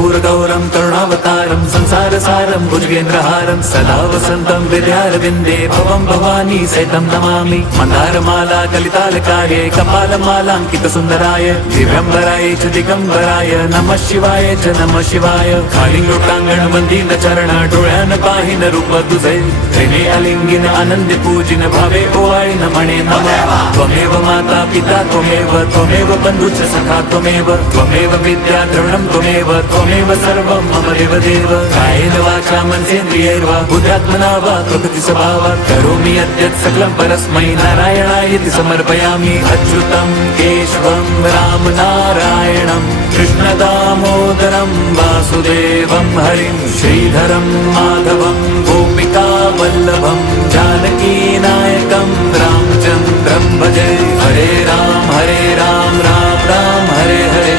कर्पूरगौरं करुणावतारं संसारसारं भुजगेन्द्रहारं सदा वसन्तं विद्यारविन्दे भवं भवानी सहितं नमामि। मन्दारमाला कलितालकार्ये कपालमालाङ्कितसुन्दराय दिव्यम्बराय च दिगम्बराय नमः शिवाय च नमः शिवाय। कालिंगोटांगण वंदीन चरण डोळ्यान पाहिन रूप तुझे प्रेमे अलिंगिन आनंद पूजिन भावे ओवाळीन म्हणे नमः। त्वमेव माता पिता त्वमेव बंधुश्च सखा त्वमेव विद्या द्रविणं त्वमेव सर्वं मम देव। कायेन वाचा मनसेन्द्रियैर्वा बुद्ध्यात्मना वा प्रकृति स्वभावात् करोमि यद्यत् सकलं परस्मै नारायणायति समर्पयामि। अच्युतं केशवं राम नारायणं कृष्णदामोदरं वासुदेवं हरिं श्रीधरं माधवं गोपिका वल्लभं जानकीनायकं रामचन्द्रं भजे। हरे राम राम राम हरे हरे